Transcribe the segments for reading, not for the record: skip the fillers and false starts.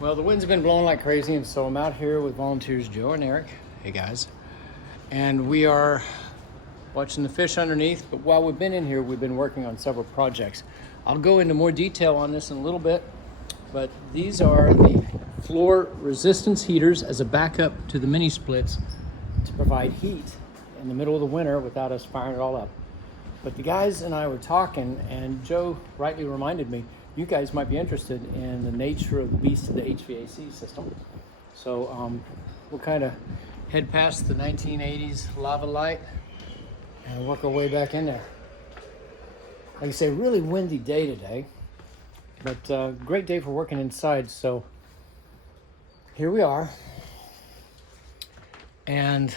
Well, the wind's been blowing like crazy, and so I'm out here with volunteers Joe and Erik. Hey guys. And we are watching the fish underneath, but while we've been in here, we've been working on several projects. I'll go into more detail on this in a little bit, but these are the floor resistance heaters as a backup to the mini splits to provide heat in the middle of the winter without us firing it all up. But the guys and I were talking, and Joe rightly reminded me, you guys might be interested in the nature of the beast of the HVAC system. So we'll kind of head past the 1980s lava light and work our way back in there. Like I say, really windy day today, but great day for working inside. So here we are. And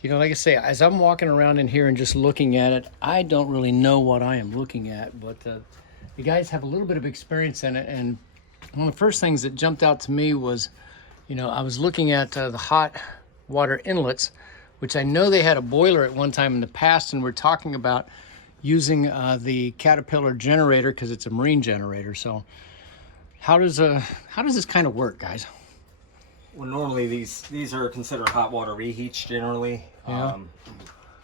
you know, like I say, as I'm walking around in here and just looking at it, I don't really know what I am looking at, but you guys have a little bit of experience in it. And one of the first things that jumped out to me was, you know, I was looking at the hot water inlets, which I know they had a boiler at one time in the past, and we're talking about using the Caterpillar generator because it's a marine generator. So how does this kind of work, guys? Well, normally these are considered hot water reheats generally. Yeah.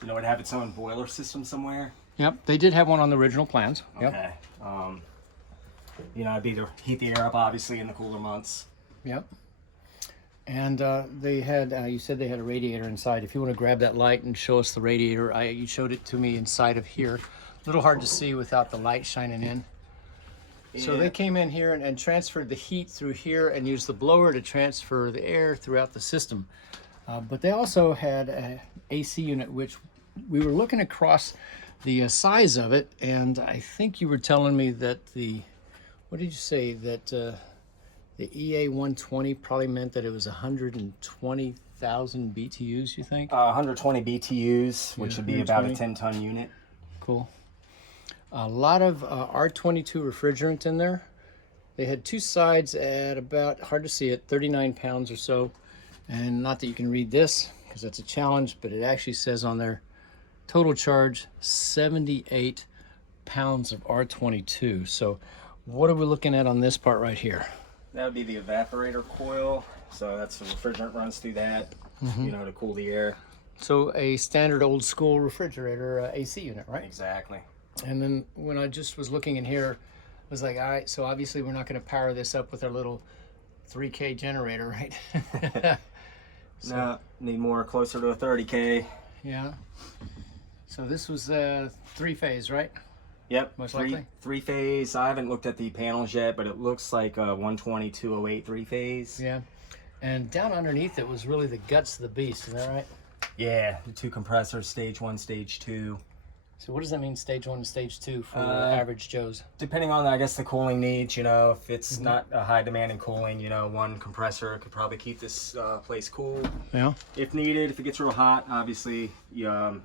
You know, it'd have its own boiler system somewhere. Yep, they did have one on the original plans. Okay. Yep. You know, it'd be to heat the air up, obviously, in the cooler months. Yep. And they had, you said they had a radiator inside. If you want to grab that light and show us the radiator, you showed it to me inside of here. A little hard to see without the light shining in. Yeah. So they came in here and transferred the heat through here and used the blower to transfer the air throughout the system. But they also had an AC unit, which we were looking across the size of it, and I think you were telling me that what did you say, that the EA 120 probably meant that it was 120,000 BTUs, you think? 120 BTUs, which would be about a 10-ton unit. Cool. A lot of R22 refrigerant in there. They had two sides at about, hard to see it, 39 pounds or so. And not that you can read this, because that's a challenge, but it actually says on there, total charge 78 pounds of R22. So what are we looking at on this part right here? That would be the evaporator coil. So that's the refrigerant runs through that, you know, to cool the air. So a standard old school refrigerator AC unit, right? Exactly. And then when I just was looking in here, I was like, all right, so obviously we're not going to power this up with our little 3K generator, right? So, no, need more, closer to a 30K. Yeah. So this was three-phase, right? Yep, Most likely. Three-phase. I haven't looked at the panels yet, but it looks like a 120, 208 three-phase. Yeah. And down underneath it was really the guts of the beast, is that right? Yeah, the two compressors, stage 1, stage 2. So what does that mean, stage 1 and stage 2 for average Joes? Depending on, I guess, the cooling needs, you know, if it's not a high demand in cooling, you know, one compressor could probably keep this place cool. Yeah. If needed, if it gets real hot, obviously, you know,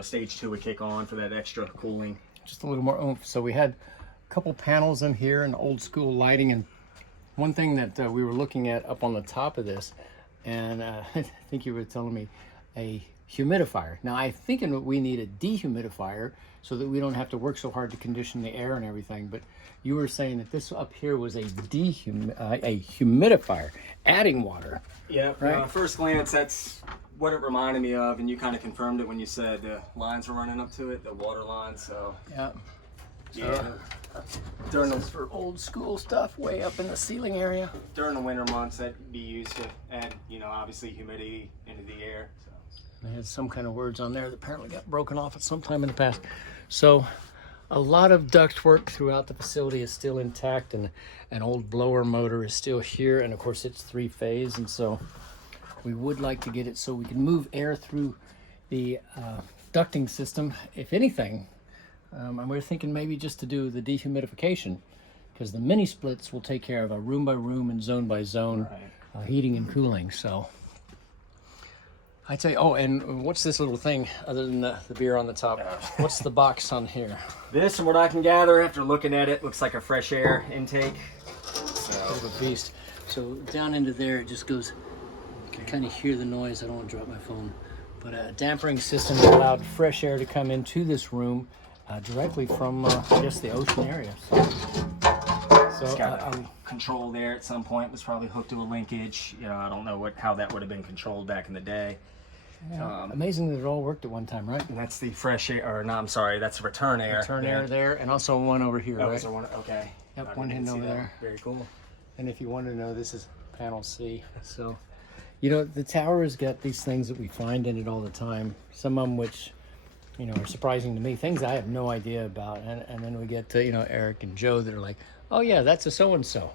stage 2 would kick on for that extra cooling. Just a little more oomph. So we had a couple panels in here and old school lighting, and one thing that we were looking at up on the top of this, and I think you were telling me a humidifier. Now I think we need a dehumidifier so that we don't have to work so hard to condition the air and everything, but you were saying that this up here was a humidifier, adding water. Yeah, right? First glance, that's what it reminded me of, and you kind of confirmed it when you said the lines were running up to it, the water lines. So yeah, during this is for old school stuff way up in the ceiling area. During the winter months, that'd be used to add, you know, obviously humidity into the air. So. They had some kind of words on there that apparently got broken off at some time in the past. So a lot of ductwork throughout the facility is still intact, and an old blower motor is still here, and of course it's three-phase, and so we would like to get it so we can move air through the ducting system, if anything. And we're thinking maybe just to do the dehumidification, because the mini splits will take care of a room by room and zone by zone heating and cooling. So I tell you, oh, and what's this little thing other than the beer on the top? What's the box on here? This, from what I can gather after looking at it, looks like a fresh air intake. So. Bit of a beast. So down into there, it just goes. You can kind of hear the noise. I don't want to drop my phone. But a dampering system allowed fresh air to come into this room directly from, I guess, the ocean area. So control there at some point. It was probably hooked to a linkage. You know, I don't know how that would have been controlled back in the day. Yeah. Amazing that it all worked at one time, right? And that's the fresh air, or no, I'm sorry, that's return air. Return air there, and also one over here, Oh, right? is there one? Okay. Yep, one hidden over there. Very cool. And if you want to know, this is panel C. So, you know, the tower has got these things that we find in it all the time. Some of them which, you know, are surprising to me. Things I have no idea about. And then we get to, you know, Erik and Joe that are like, oh yeah, that's a so-and-so.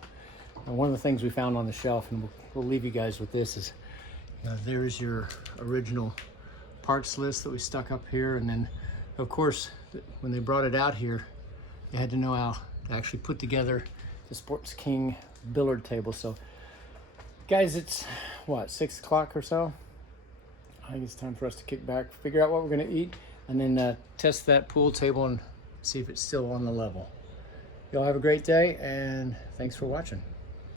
And one of the things we found on the shelf, and we'll leave you guys with this, is, you know, there's your original parts list that we stuck up here. And then, of course, when they brought it out here, they had to know how to actually put together the Sports King billiard table. So, guys, it's what, 6 o'clock or so? I think it's time for us to kick back, figure out what we're going to eat, and then test that pool table and see if it's still on the level. Y'all have a great day, and thanks for watching.